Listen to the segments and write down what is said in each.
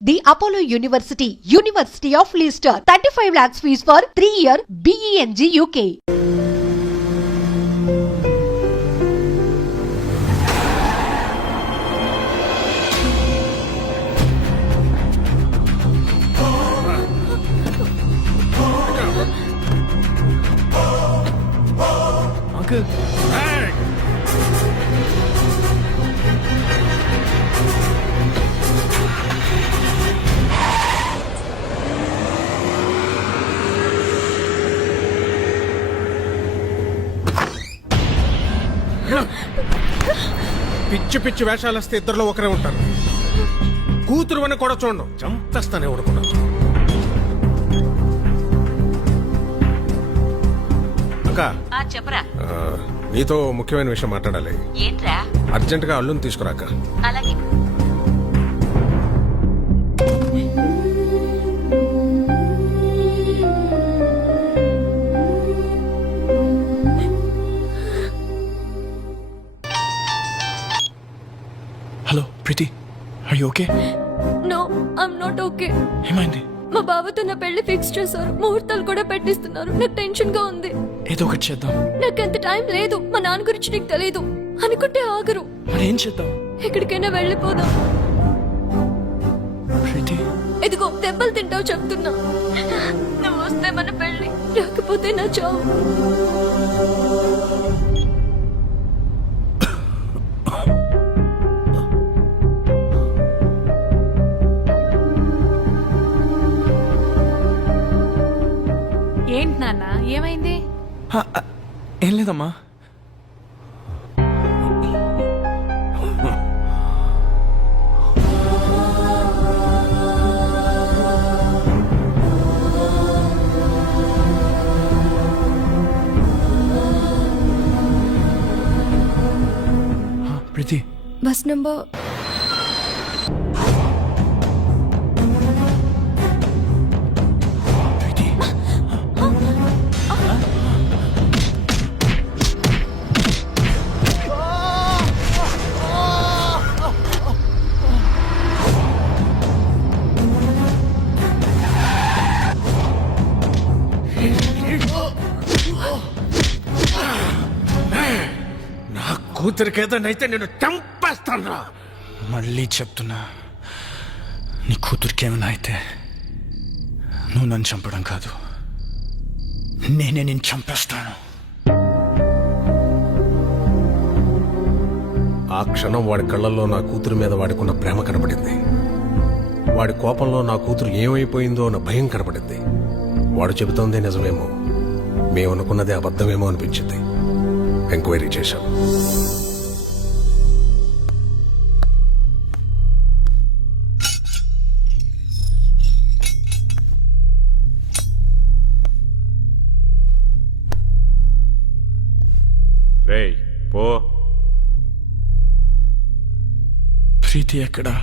The Apollo University, University of Leicester, 35 lakhs fees for 3-year BEng UK. Uncle. Hey! పిచ్చి పిచ్చి వేషాలు వస్తే ఇద్దరులో ఒకరే ఉంటారు. కూతురు అని కూడా చూడను, చంపేస్తానే ఊరుకున్నాను. అక్క చెప్పరా. నీతో ముఖ్యమైన విషయం మాట్లాడాలి. ఏంట్రా? అర్జెంట్ గా అల్లుని తీసుకురాక. అలాగే. Hello Preethi, are you okay? No, I'm not okay. ఏమైంది? మా బావతో నా పెళ్లి ఫిక్స్ చేశారు, ముహూర్తాలు కూడా పెట్టిస్తున్నారు. నాకు టెన్షన్ గా ఉంది. ఏదో ఒకటి చేద్దాం. నాకు అంత టైం లేదు. మా నాన్న గురించి నీకు తెలియదు అనుకుంటే ఆగరు. మరి ఏం చేద్దాం? ఎక్కడికైనా వెళ్ళిపోదాం. ప్రీతి, ఇదిగో దెబ్బలు తింటావు చెప్తున్నా. నువ్వు వస్తే మన పెళ్లి, రాకపోతే నా చావు. ఏంటి నాన్న, ఏమైంది? ఏం లేదమ్మా. ప్రీతి, బస్ నంబర్ ప్రీతి, నా కూతురికి ఏదైనా అయితే నేను చంపేస్తాను. మళ్ళీ చెప్తున్నా, నీ కూతురికి ఏమైనా అయితే నువ్వు నన్ను చంపడం కాదు, నేనే నేను చంపేస్తాను. ఆ క్షణం వాడి కళ్ళల్లో నా కూతురు మీద వాడికున్న ప్రేమ కనపడింది. వాడి కోపంలో నా కూతురు ఏమైపోయిందో అన్న భయం కనపడింది. వాడు చెబుతోందే నిజమేమో, మేమనుకున్నదే అబద్ధమేమో అనిపించింది. ఎంక్వైరీ చేశాను. రేయ్ పో. ప్రీతి ఎక్కడా?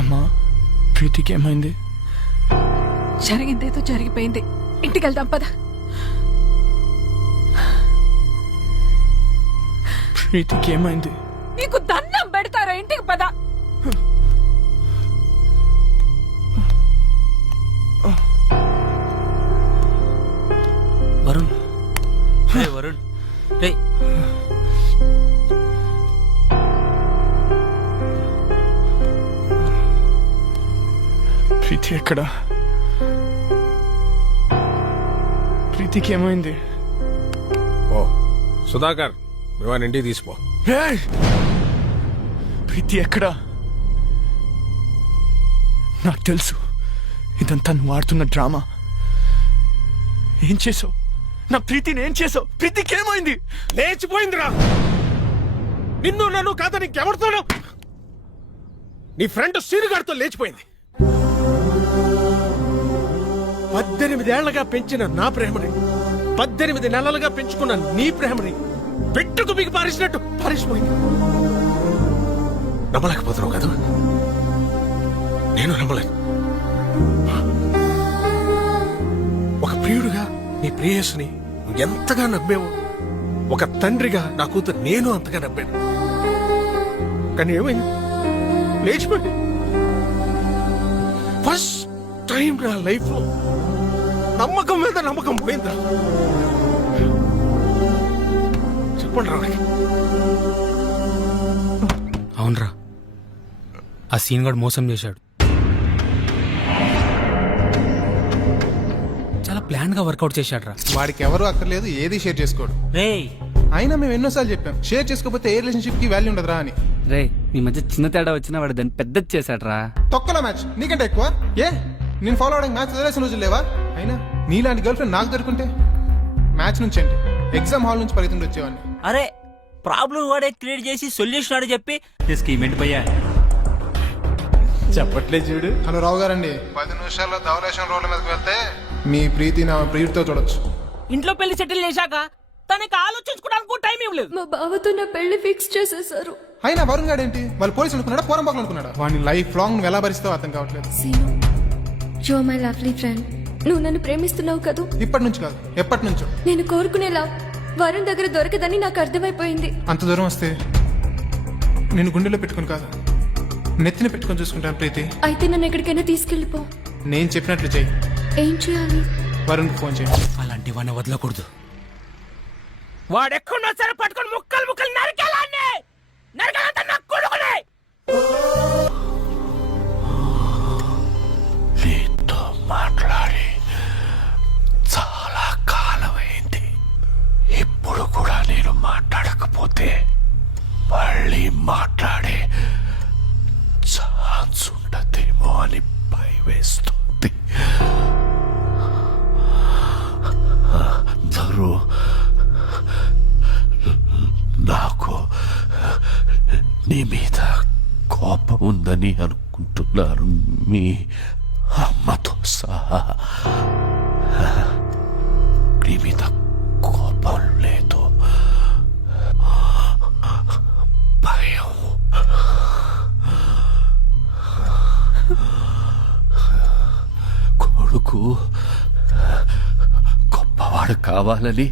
అమ్మా, ప్రీతికి ఏమైంది? జరిగిందేదో జరిగిపోయింది. ఇంటికి వెళ్దాం పద. ప్రీతికి ఏమైంది? నీకు దండం పెడతారా? ఇంటికి పద. వరుణ్, వరుణ్, రే. ప్రీతి ఎక్కడా? ప్రీతికి ఏమైంది? ఓ సుధాకర్, వాడిని ఇంటికి తీసిపో. ఏయ్! ప్రీతి ఎక్కడా? నాకు తెలుసు, ఇదంతా నువ్వు ఆడుతున్న డ్రామా. ఏం చేసావు? నా ప్రీతిని ఏం చేసావు? ప్రీతికి ఏమైంది? లేచిపోయిందిరా. నిన్ను నన్ను కాదని ఇంకెవరితోనూ, నీ ఫ్రెండ్ సీనుగాడితో లేచిపోయింది. 18 ఏళ్లగా పెంచిన నా ప్రేమని, 18 నెలలుగా పెంచుకున్న నీ ప్రేమని పెట్టుకు బిగి పారేసినట్టు పారేసిపోయింది. నమ్మలేకపోతున్నావు కదా? నేను నమ్మలేను. ఒక ప్రియుడిగా నీ ప్రేయస్ని ఎంతగా నమ్మేవో, ఒక తండ్రిగా నా కూతురు నేను అంతగా నమ్మాను. కానీ ఏమైంది? లేచిపోయింది. ఫస్ట్ టైం నా లైఫ్ లో నమ్మకం మీద నమ్మకం పోయిందా? చెప్పండి రావడానికి. అవునరా, ఆ సీన్ గడు మోసం చేశాడు. చాలా ప్లాన్ గా వర్కౌట్ చేశాడు రా. వాడికి ఎవరు అక్కర్లేదు, ఏది షేర్ చేసుకోడు. రేయ్ అయినా మేము ఎన్నోసార్లు చెప్పాం, షేర్ చేసుకోకపోతే ఏ రిలేషన్షిప్ కి వాల్యూ ఉండదురా అని. రే మీ మధ్య చిన్న తేడా వచ్చినా వాడు దాన్ని పెద్దది చేశాడ్రా. తొక్కల మ్యాచ్ నీకంటే ఎక్కువ. ఏ నేను ఫాలో అవడానికి మ్యాచ్ వదిలేసిన రోజులు లేవా? అయినా నీలాంటి గర్ల్ ఫ్రెండ్ నాకు దొరుకుంటే మ్యాచ్ నుంచి అంటే ఎగ్జామ్ హాల్ నుంచి పరిగెత్తుకుంటూ వచ్చేవాడిని. అరే ప్రాబ్లం వాడే క్రియేట్ చేసి సొల్యూషన్ ఆడే చెప్పి స్కీమ్ ఏంటి పోయా చెప్పట్లే చూడు. హలో రావు గారండి, 10 నిమిషాల్లో ధవలేశం రోడ్ల మీదకి వెళ్తే మీ ప్రీతి నా ప్రియుడితో చూడొచ్చు. ఇంట్లో పెళ్లి సెటిల్ చేశాక తనకి ఆలోచించుకోవడానికి టైం ఇవ్వలేదు. మా బావతో నా పెళ్లి ఫిక్స్ చేసేసారు. అయినా వరుణ్ గారు ఏంటి, వాళ్ళు పోలీసులు అనుకున్నాడా పోరంబాకులు అనుకున్నాడా? వాడిని లైఫ్ లాంగ్ నువ్వు ఎలా భరిస్తావో అర్థం కావట్లేదు. Seenu, you are my lovely friend. నువ్వు నన్ను ప్రేమిస్తున్నావు కదూ? ఇప్పటి నుంచి కాదు, ఎప్పటి నుంచో. నేను కోరుకునేలా వరుణ్ దగ్గర దొరకదని నాకు అర్థమైపోయింది. అంత దూరం వస్తే నేను గుండెలో పెట్టుకుని కాదు, నెత్తిన పెట్టుకొని చూసుకుంటాను ప్రీతి. అయితే నన్ను ఎక్కడికైనా తీసుకెళ్ళిపో. నేను చెప్పినట్లు చెయ్యి. ఏం చేయాలి? వరుణ్కి ఫోన్ చేయి. అలాంటి వాడిని వదలకూడదు. వాడెక్కడున్నా సరే పట్టుకొని ముక్కలు ముక్కలు నరికేలాన్ని నరకాలంటే నాకు కొడుకునే. నీతో మాట్లాడి చాలా కాలమైంది. ఇప్పుడు కూడా నేను మాట్లాడకపోతే మళ్ళీ మాట్లాడే ఛాన్స్ ఉండదేమో అని భయం వేస్తుంది. అందరూ నాకు నీ మీద కోపం ఉందని అనుకుంటున్నారు, మీ అమ్మతో సహా. నీ మీద కోపం లేదు, భయం. కొడుకు గొప్పవాడు కావాలని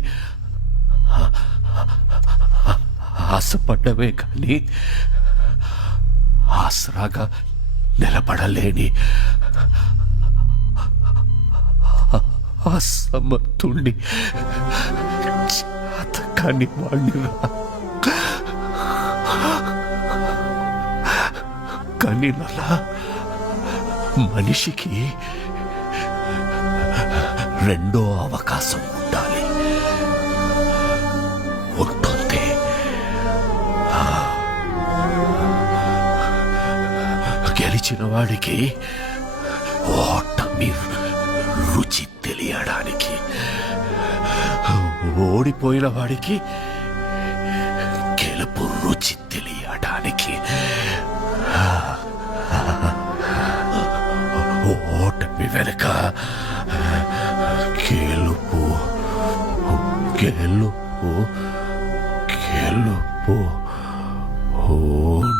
ఆశపడ్డమే కానీ ఆసరాగా నిలబడలేని అసమర్థుణ్ణి, చేతకాని వాణ్ణిరా. కానీ నలా మనిషికి రెండో అవకాశం ఉండాలి, ఉంటుంది. గెలిచిన వాడికి ఓటమి రుచి తెలియడానికి, ఓడిపోయిన వాడికి గెలుపు రుచి తెలియడానికి, ఓటమి వెనుక గెలుపు గెలుపు గెలుపు ఉంటుంది.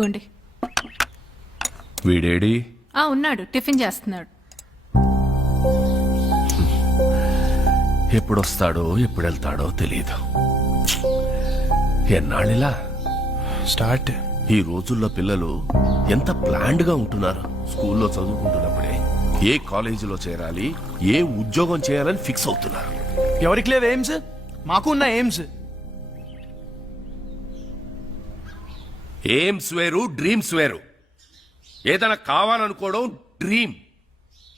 ఇగోండి. వీడేడి? ఉన్నాడు, టిఫిన్ చేస్తున్నాడు. ఎప్పుడొస్తాడో ఎప్పుడు వెళ్తాడో తెలియదు. ఎన్నాళ్ళిలా స్టార్ట్. ఈ రోజుల్లో పిల్లలు ఎంత ప్లాన్డ్ గా ఉంటున్నారు. స్కూల్లో చదువుకుంటున్నప్పుడే ఏ కాలేజీలో చేరాలి, ఏ ఉద్యోగం చేయాలని ఫిక్స్ అవుతున్నారు. ఎవరికి లేవు ఎయిమ్స్? మాకు ఉన్న ఎయిమ్స్. ఎయిమ్స్ వేరు, డ్రీమ్స్ వేరు. ఏదైనా కావాలనుకోవడం డ్రీమ్,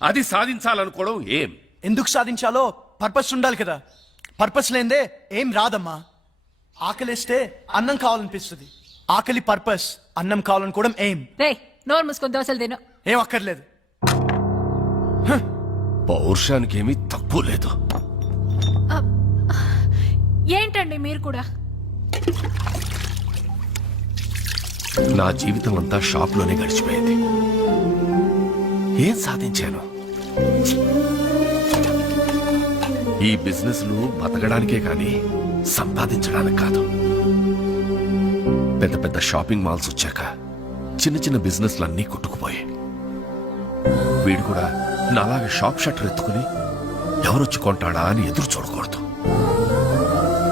అది సాధించాలనుకోవడం ఏం. ఎందుకు సాధించాలో పర్పస్ ఉండాలి కదా. పర్పస్ లేదే ఏం రాదమ్మా. ఆకలిస్తే అన్నం కావాలనిపిస్తుంది. ఆకలి పర్పస్, అన్నం కావాలనుకోవడం ఏం. రే, నోరు మూసుకొని దోశలు తిను. ఏం అక్కర్లేదు. పౌరుషానికి ఏమీ తక్కువ లేదు. ఏంటండి మీరు కూడా? నా జీవితం అంతా షాప్లోనే గడిచిపోయింది. ఏం సాధించాను? ఈ బిజినెస్లు బతకడానికే కానీ సంపాదించడానికి కాదు. పెద్ద పెద్ద షాపింగ్ మాల్స్ వచ్చాక చిన్న చిన్న బిజినెస్లన్నీ కొట్టుకుపోయాయి. వీడు కూడా నాలాగా షాప్ షట్టర్ ఎత్తుకుని ఎవరొచ్చి కొంటాడా అని ఎదురు చూడకూడదు.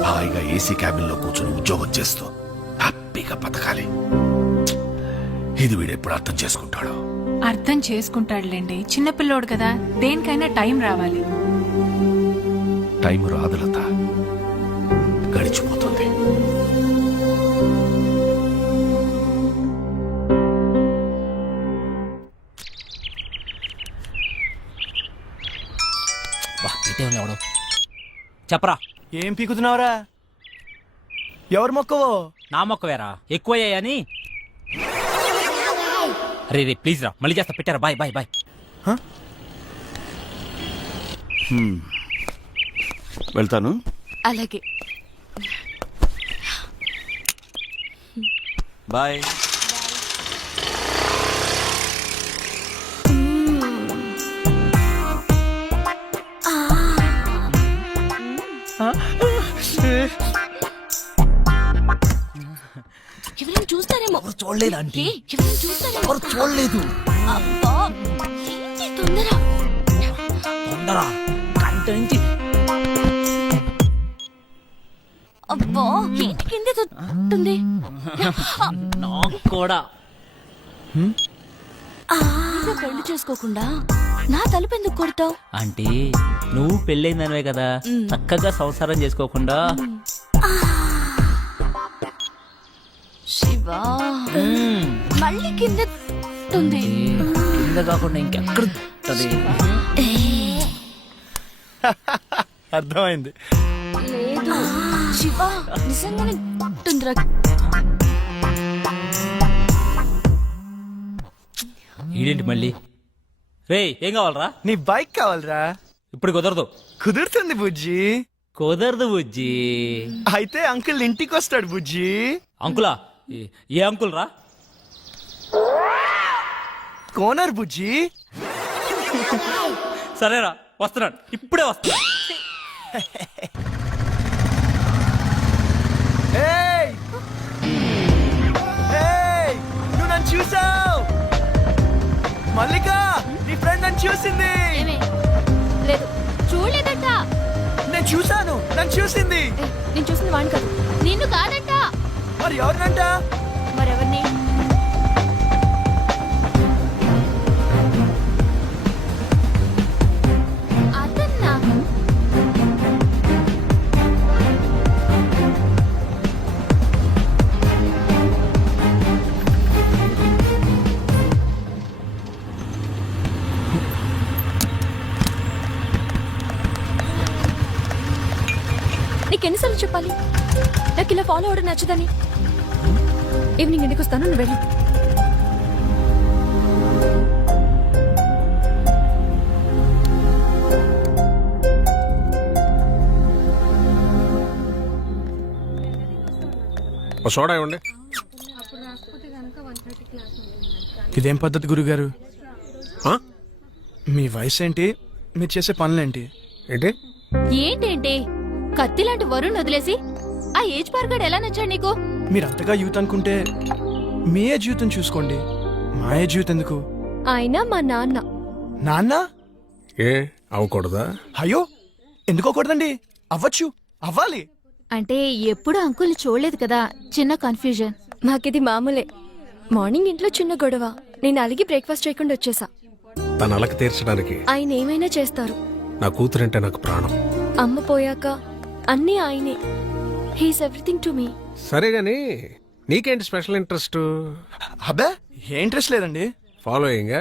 హాయిగా ఏసీ క్యాబిన్లో కూర్చుని ఉద్యోగం చేస్తూ హ్యాపీగా బతకాలి. ఇది వీడు ఎప్పుడు అర్థం చేసుకుంటాడో. అర్థం చేసుకుంటాడులేండి, చిన్నపిల్లోడు కదా. దేనికైనా టైం రావాలి. టైం రాదు లత, గడిచిపోతుంది. చెప్పరా, ఏం పీకుతున్నావురా? ఎవరు మొక్కవో? నా మొక్క వేరా ఎక్కువయ్యాయని. రే రే ప్లీజ్ రా, మళ్ళీ చేస్తా. పెట్టారా? Bye bye bye. వెళ్తాను. అలాగే. బాయ్. ఎవరైనా చూస్తారేమో. చూడలేదు ఆంటీ. ఎవరైనా చూస్తారేమో. చూడలేదు. అబ్బా, ఏంటి తొందర? తొందర గంట నుంచి. అబ్బా, ఏంటి కింద తొట్టుంది? నాకు కూడా. నువ్వు పెళ్లి చేసుకోకుండా నా తలుపు ఎందుకు కొడతావు? ఆంటీ, నువ్వు పెళ్ళైందనివే కదా, చక్కగా సంసారం చేసుకోకుండా. శివా, మళ్ళీ కింద తొట్టుంది. కింద కాకుండా ఇంకెక్కడ ఉంటది? అర్థమైంది. లేదు శివా, నిజంగానే తొట్టుందిరా. ఈడేంటి మళ్ళీ? రే, ఏం కావాలరా? నీ బైక్ కావాలరా? ఇప్పుడు కుదరదు. కుదురుతుంది బుజ్జి. కుదరదు బుజ్జి. అయితే అంకుల్ ఇంటికి వస్తాడు బుజ్జి. అంకులా? ఏ అంకుల్ రా? కోనర్ బుజ్జి. సరేరా, వస్తున్నాడు. ఇప్పుడే వస్తున్నాడు. ఏయ్! ఏయ్! నువ్వు నన్ను చూసావు? మల్లిక, నీ ఫ్రెండ్ నన్ను చూసింది. లేదు, చూడలేదంట. నేను చూసాను, నన్ను చూసింది. నేను చూసింది వాడిని కాదు, నిన్ను కాదంట. మరి ఎవరినంట? మరెవరిని? అతన్నా? నీకెన్నిసార్లు చెప్పాలి నాకు ఇలా ఫాలో అవడం నచ్చదని? ఈవినింగ్ ఇంటికి వస్తాను, నువ్వు వెళ్ళు. సోడా ఇవ్వండి. ఇదేం పద్ధతి గురుగారు? మీ వయసు ఏంటి? మీరు చేసే పనులేంటి? ఏంటి ఏంటేంటి? కత్తి లాంటి వరుణ్ వదిలేసి ఆ ఏజ్ పార్గాడు ఎలా నచ్చాడు నీకు? మీరు అంతగా యూత్ అనుకుంటే మీ జీవితం చూసుకోండి, మా జీవితం ఎందుకు? ఆయన మా నాన్న. నాన్న? ఏ అవ్వకూడదా? అయ్యో ఎందుకోకూడదండి, అవ్వచ్చు, అవ్వాలి. అంటే ఎప్పుడు అంకుల్ని చూడలేదు కదా, చిన్న కన్ఫ్యూజన్. మాకిది మామూలే. మార్నింగ్ ఇంట్లో చిన్న గొడవ, నేను అలిగి బ్రేక్ఫాస్ట్ చేయకుండా వచ్చేసా. తన అలక తీర్చడానికి ఆయన ఏమైనా చేస్తారు. నా కూతురంటే నాకు ప్రాణం. అమ్మ పోయాక అన్నీ ఆయనే. He's everything to me. సరే గాని నీకేంటి స్పెషల్ ఇంట్రెస్ట్? అబ్బే ఏ ఇంట్రెస్ట్ లేదండి. ఫాలోయింగ్?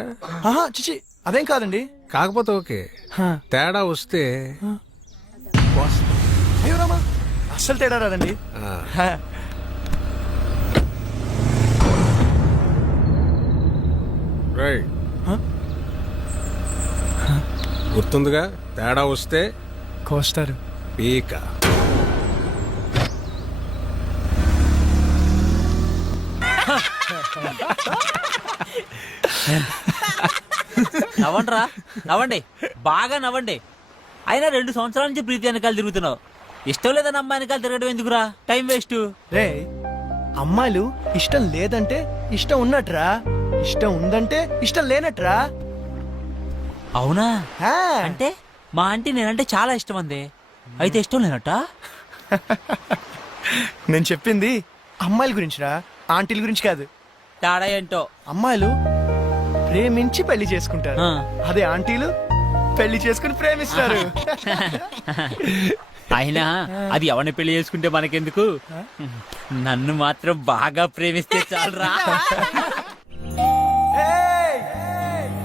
ఆహా చిచి అదేం కాదండి. కాకపోతే ఓకే, తేడా వస్తే అయ్యో రామా, అస్సలు తేడా రాదండి. హా. రైట్. గుర్తుందిగా, తేడా వస్తే కోస్తారు. పీక. నవ్వండిరా, నవ్వండి, బాగా నవ్వండి. అయినా 2 సంవత్సరాల నుంచి ప్రీతి వెనకాల తిరుగుతున్నావు. ఇష్టం లేదని అమ్మాయి వెనకాల తిరగడం ఎందుకురా? Time waste. రే, అమ్మాయిలు ఇష్టం లేదంటే ఇష్టం ఉన్నట్రా, ఇష్టం ఉందంటే ఇష్టం లేనట్రా. అవునా? హా. అంటే మా ఆంటీ నేనంటే చాలా ఇష్టం అంది, అయితే ఇష్టం లేనట్ట? నేను చెప్పింది అమ్మాయిల గురించిరా, ఆంటీల గురించి కాదు. తేడా ఏంటో. అమ్మాయిలు ప్రేమించి పెళ్లి చేసుకుంటారు, ఆ. అదే ఆంటీలు పెళ్లి చేసుకుని ప్రేమిస్తారు. అయినా అది ఎవరిని పెళ్లి చేసుకుంటే మనకెందుకు? నన్ను మాత్రం బాగా ప్రేమిస్తే చాలరా. ఏయ్,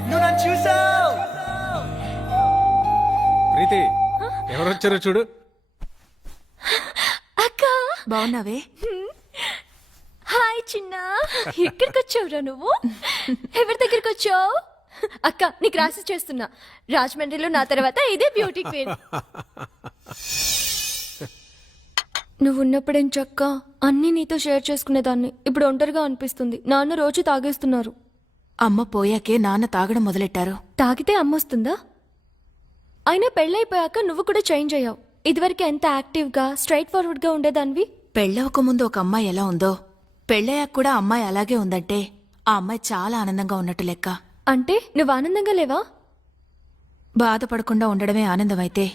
నువ్వు నన్ను చూసావు? ప్రీతి, ఎవరొచ్చారో చూడు. అక్క బాగున్నావే? హాయ్ చిన్న, ఎక్కడికి వచ్చావురా నువ్వు? ఎవరి దగ్గరికి వచ్చావు? అక్క నీకు రాసి చేస్తున్నా, రాజమండ్రిలో నా తర్వాత ఇదే బ్యూటీ క్వీన్. నువ్వు ఉన్నప్పుడేం చక్క అన్నీ నీతో షేర్ చేసుకునేదాన్ని. ఇప్పుడు ఒంటరిగా అనిపిస్తుంది. నాన్న రోజు తాగేస్తున్నారు. అమ్మ పోయాకే నాన్న తాగడం మొదలెట్టారు. తాగితే అమ్మొస్తుందా? అయినా పెళ్ళైపోయాక నువ్వు కూడా చేంజ్ అయ్యావు. ఇదివరకు ఎంత యాక్టివ్గా స్ట్రైట్ ఫార్వర్డ్గా ఉండేదానివి. పెళ్ళవక ముందు ఒక అమ్మాయి ఎలా ఉందో, పెళ్ళయ్యాక కూడా అమ్మాయి అలాగే ఉందంటే ఆ అమ్మాయి చాలా ఆనందంగా ఉన్నట్టు లెక్క. అంటే నువ్వు ఆనందంగా లేవా? బాధపడకుండా ఉండడమే ఆనందమైతే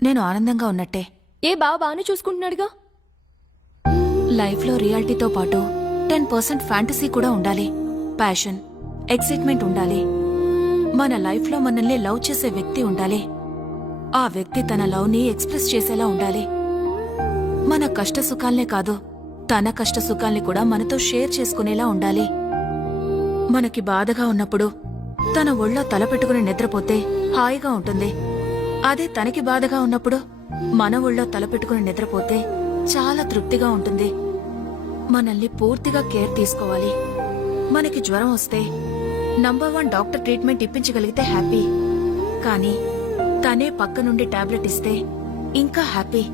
నేను ఆనందంగా ఉన్నట్టే. ఏ బాగానే చూసుకుంటున్నాడుగా. లైఫ్లో రియాలిటీతో పాటు 10% ఫ్యాంటసీ కూడా ఉండాలి. ప్యాషన్, ఎక్సైట్మెంట్ ఉండాలి. మన లైఫ్లో మనల్ని లవ్ చేసే వ్యక్తి ఉండాలి. ఆ వ్యక్తి తన లవ్ని ఎక్స్ప్రెస్ చేసేలా ఉండాలి. మన కష్ట సుఖాల్నే కాదు, తన కష్ట సుఖాల్ని కూడా మనతో షేర్ చేసుకునేలా ఉండాలి. మనకి బాధగా ఉన్నప్పుడు తన ఒళ్ళో తల పెట్టుకుని నిద్రపోతే హాయిగా ఉంటుంది. అదే తనకి బాధగా ఉన్నప్పుడు మన ఒళ్ళో తల పెట్టుకుని నిద్రపోతే చాలా తృప్తిగా ఉంటుంది. మనల్ని పూర్తిగా కేర్ తీసుకోవాలి. మనకి జ్వరం వస్తే నంబర్ 1 డాక్టర్ ట్రీట్మెంట్ ఇప్పించగలిగితే హ్యాపీ. కానీ తనే పక్క నుండి టాబ్లెట్ ఇస్తే ఇంకా హ్యాపీ.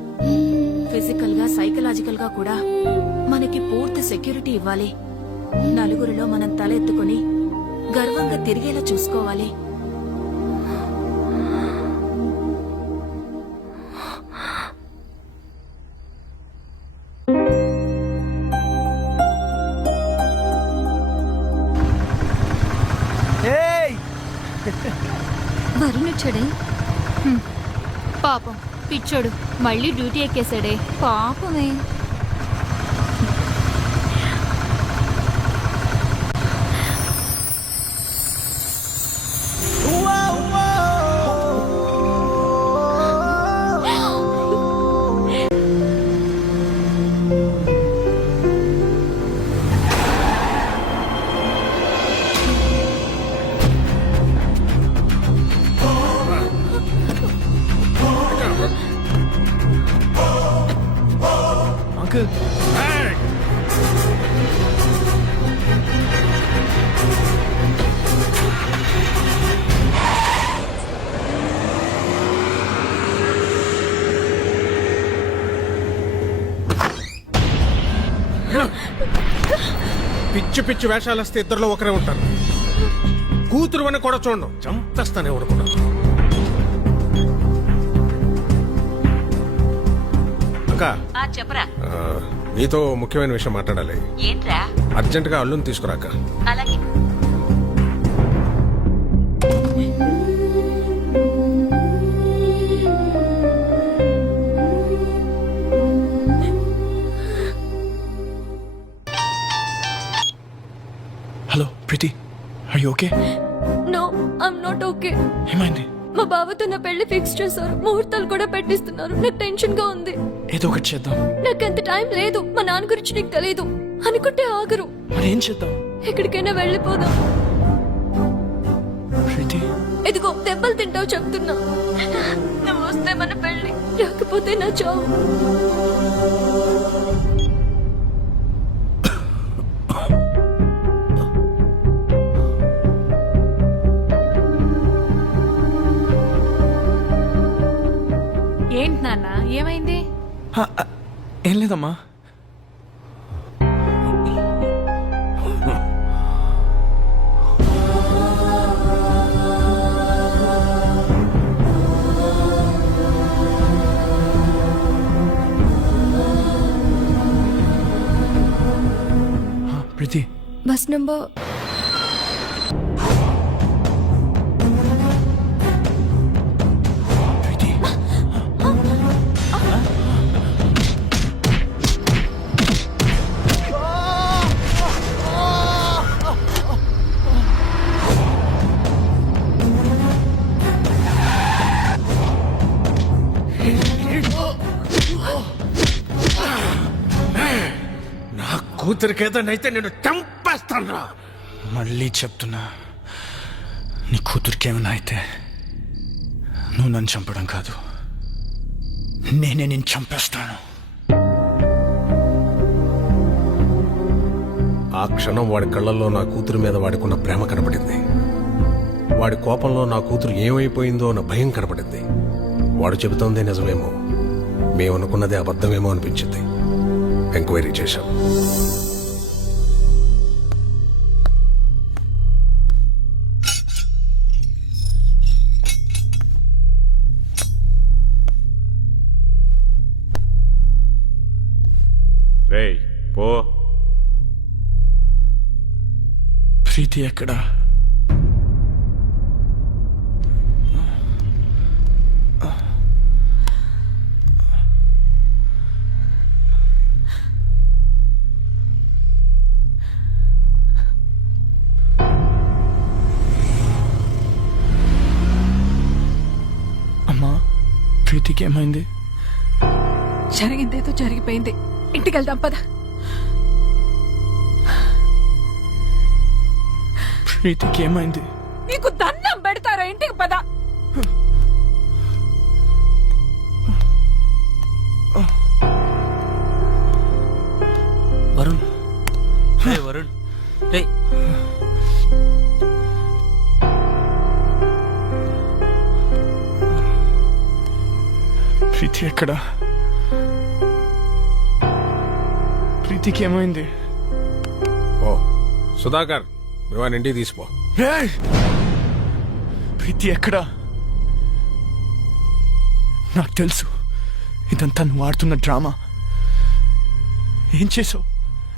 ఫిజికల్ గా, సైకలాజికల్ గా కూడా మనకి పూర్తి సెక్యూరిటీ ఇవ్వాలి. నలుగురిలో మనం తల ఎత్తుకుని గర్వంగా తిరిగేలా చూసుకోవాలి. ఏయ్, వరుణ్ వచ్చాడే. పాపం పిచ్చోడు మళ్ళీ డ్యూటీ ఎక్కేశాడే. పాపమే. అంకుల్, పిచ్చి పిచ్చి వేషాలు వస్తే ఇద్దరులో ఒకరే ఉంటారు. కూతురు అని కూడా చూడడం, చంపేస్తానే ఊరుకున్నా. అక్క, చెప్పరా, నీతో ముఖ్యమైన విషయం మాట్లాడాలి. ఏంట్రా? అర్జెంటుగా అల్లుని తీసుకురాక. అలాగే. Hello Preethi, are you okay? No, I'm not okay. ఏమైంది? మా బావతో నా పెళ్లి ఫిక్స్ చేశారు, ముహూర్తాలు కూడా పెట్టిస్తున్నారు. నాకు టెన్షన్ గా ఉంది. ఏదో ఒకటి చేద్దాం. నాకు అంత టైం లేదు. మా నాన్న గురించి నీకు తెలీదు. అనుకుంటే ఆగరు. మరి ఏం చేద్దాం? ఎక్కడికైనా వెళ్ళిపోదాం. ప్రీతి, ఇదిగో దెబ్బలు తింటావు చెప్తున్నా. నువ్వు వస్తే మన పెళ్లి, రాకపోతే నా చావు. ఏంటి నాన్న, ఏమైంది? ఏం లేదమ్మా. ప్రీతి, బస్ నంబర్ ప్రీతి, నా కూతురికి ఏదైతే నేను చంపేస్తాను. మళ్ళీ చెప్తున్నా, నీ కూతురికి ఏమైనా అయితే నువ్వు నన్ను చంపడం కాదు, నేనే నేను చంపేస్తాను. ఆ క్షణం వాడి కళ్ళల్లో నా కూతురు మీద వాడికున్న ప్రేమ కనపడింది. వాడి కోపంలో నా కూతురు ఏమైపోయిందో అన్న భయం కనపడింది. వాడు చెబుతోందే నిజమేమో, మేమనుకున్నదే అబద్ధమేమో అనిపించింది. ఎంక్వైరీ చేశాం. రేయ్ పో. ప్రీతి ఎక్కడా? అమ్మా, ప్రీతికి ఏమైంది? జరిగిందేదో జరిగిపోయింది. ఇంటికి వెళ్దాం పద. ప్రీతికి ఏమైంది? నీకు దండం పెడతారా? ఇంటికి పద. వరుణ్, రే వరుణ్, రే. ప్రీతి ఎక్కడా? ప్రీతికి ఏమైంది? ఓ సుధాకర్, నువ్వు ఇంటికి తీసిపో. ఏయ్! ప్రీతి ఎక్కడా? నాకు తెలుసు ఇదంతా నువ్వు ఆడుతున్న డ్రామా. ఏం చేసావు?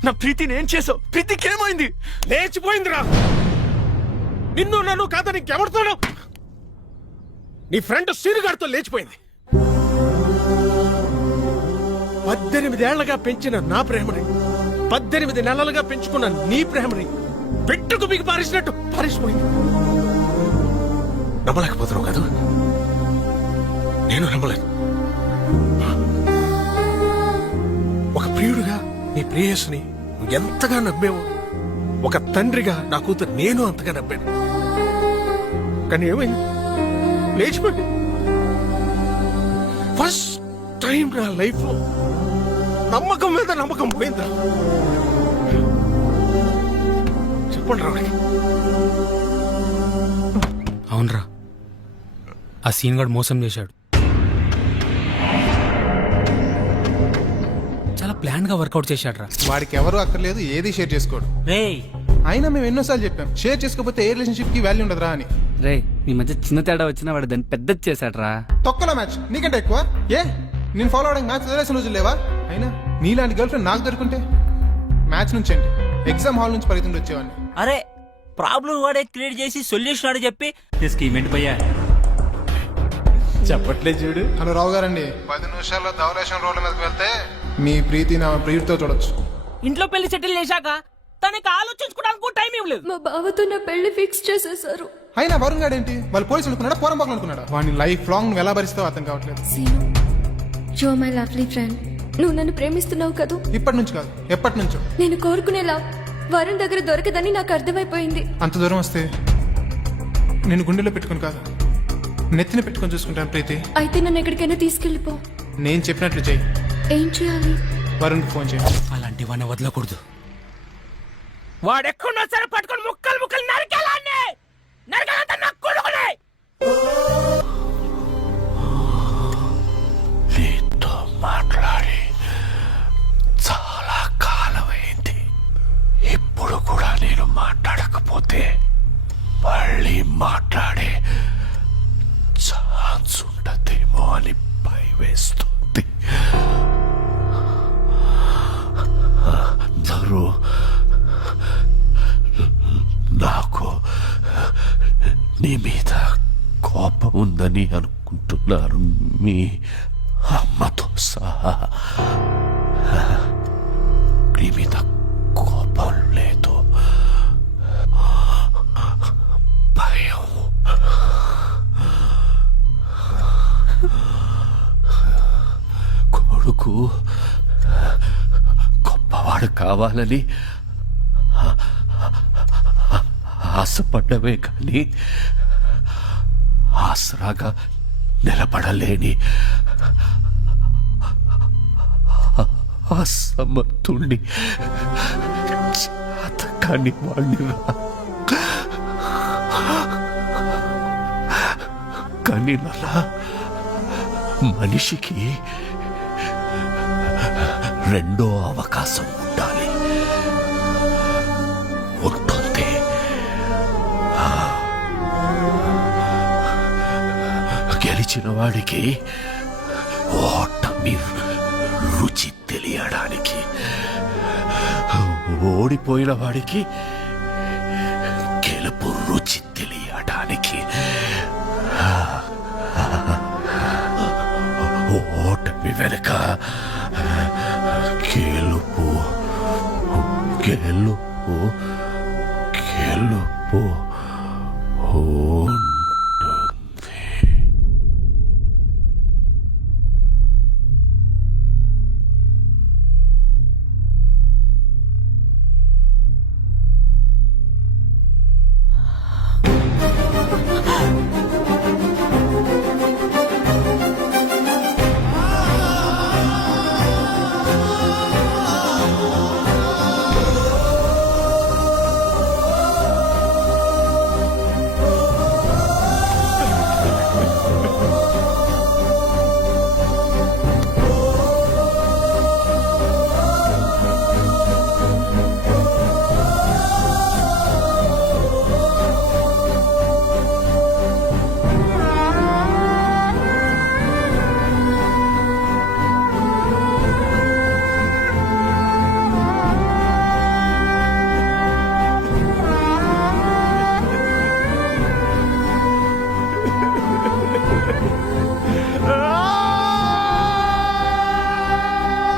నా ప్రీతిని ఏం చేసావు? ప్రీతికి ఏమైంది? లేచిపోయిందిరా. నిన్ను నన్ను కాదని ఇంకెవరితోనో నీ ఫ్రెండ్ సీనుగాడితో లేచిపోయింది. 18 ఏళ్లగా పెంచిన నా ప్రేమని, 18 నెలలుగా పెంచుకున్న నీ ప్రేమని బిడ్డకు మీకు పారేసినట్టు పారేసిపోయింది. నమ్మలేకపోతున్నావు కాదు? నేను నమ్మలేదు. ఒక ప్రియుడుగా నీ ప్రేయస్ని నువ్వు ఎంతగా నమ్మేవో, ఒక తండ్రిగా నా కూతురు నేను అంతగా నమ్మాను. కానీ ఏమైంది? లేచిపోయింది. ఫస్ట్ టైం నా లైఫ్ లో నమ్మకం మీద నమ్మకం పోయిందా? చెప్పండి రావడానికి. అవునరా, ఆ సీన్ గడు మోసం చేశాడు. చాలా ప్లాన్ గా వర్కౌట్ చేశాడు రా. వాడికి ఎవరు అక్కర్లేదు, ఏది షేర్ చేసుకోడు. రేయ్, అయినా మేము ఎన్నోసార్లు చెప్పాం, షేర్ చేసుకోకపోతే ఏ రిలేషన్షిప్ కి వాల్యూ ఉండదురా అని. రే, మీ మధ్య చిన్న తేడా వచ్చినా వాడు దాన్ని పెద్దది చేశాడు రా. తొక్కలో మ్యాచ్ నీకంటే ఎక్కువ. ఏ నేను ఫాలో అవడానికి మ్యాచ్ వదిలేసిన రోజులు లేవా? అయినా నీలాంటి గర్ల్ ఫ్రెండ్ నాకు దొరుకుంటే మ్యాచ్ నుంచి ఏంటి? ఎగ్జామ్ హాల్ నుంచి పరిగెత్తుకుంటూ వచ్చేవాడిని. అరే ప్రాబ్లం వాడే క్రియేట్ చేసి సొల్యూషన్ వాడే చెప్పి స్కీమ్ ఏంటి భయ్యా? చెప్పట్లే చూడు. హలో రావు గారండి, 10 నిమిషాల్లో ధవలేశం రోడ్ల మీదకి వెళ్తే మీ ప్రీతి నా ప్రియుడితో చూడొచ్చు. ఇంట్లో పెళ్లి సెటిల్ చేశాక తనకి ఆలోచించుకోవడానికి టైం ఇవ్వలేదు. మా బావతో నా పెళ్లి ఫిక్స్ చేసేసారు. అయినా వరుణ్ గారు ఏంటి, వాళ్ళు పోలీసు అనుకున్నాడా పోరంబాకులు అనుకున్నాడా? వాడిని లైఫ్ లాంగ్ నువ్వు ఎలా భరిస్తావో అర్థం కావట్లేదు. Seenu, you are my lovely friend. నువ్వు నన్ను ప్రేమిస్తున్నావు కదూ? ఇప్పటి నుంచి కాదు, ఎప్పటి నుంచో. నేను కోరుకునే లవ్ వరుణ్ దగ్గర దొరకదని నాకు అర్థమైపోయింది. అంత దూరం వస్తే నేను గుండెలో పెట్టుకుని కాదు, నెత్తిని పెట్టుకొని చూసుకుంటాను ప్రీతి. అయితే నన్ను ఎక్కడికైనా తీసుకెళ్ళిపో. నేను చెప్పినట్లు చెయ్యి. ఏం చేయాలి? వరుణ్కి ఫోన్ చేయి. అలాంటి వాడిని వదలకూడదు. వాడెక్కడున్నా సరే పట్టుకొని ముక్కలు ముక్కలు నరికేలాన్ని నరకాలంతా నా కొడుకునే. నీతో మాట్లాడి చాలా కాలమైంది. ఇప్పుడు కూడా నేను మాట్లాడకపోతే మళ్ళీ మాట్లాడే ఛాన్స్ ఉండదేమో అని భయవేస్తుంది. అందరూ నాకు నీ మీద కోపం ఉందని అనుకుంటున్నారు, మీ అమ్మతో సహా. నీ మీద కోపం లేదు, భయం. కొడుకు గొప్పవాడు కావాలని ఆశపడ్డమే కానీ ఆసరాగా నిలబడలేని అసమర్థుణ్ణి, చేతకాని వాణ్ణిరా. కానీ నలా మనిషికి రెండో అవకాశం ఉండాలి, ఉంటుంది. గెలిచిన వాడికి ఓటమి రుచి తెలియడానికి, ఓడిపోయిన వాడికి గెలుపు రుచి తెలియడానికి, ఓటమి వెనుక గెలుపు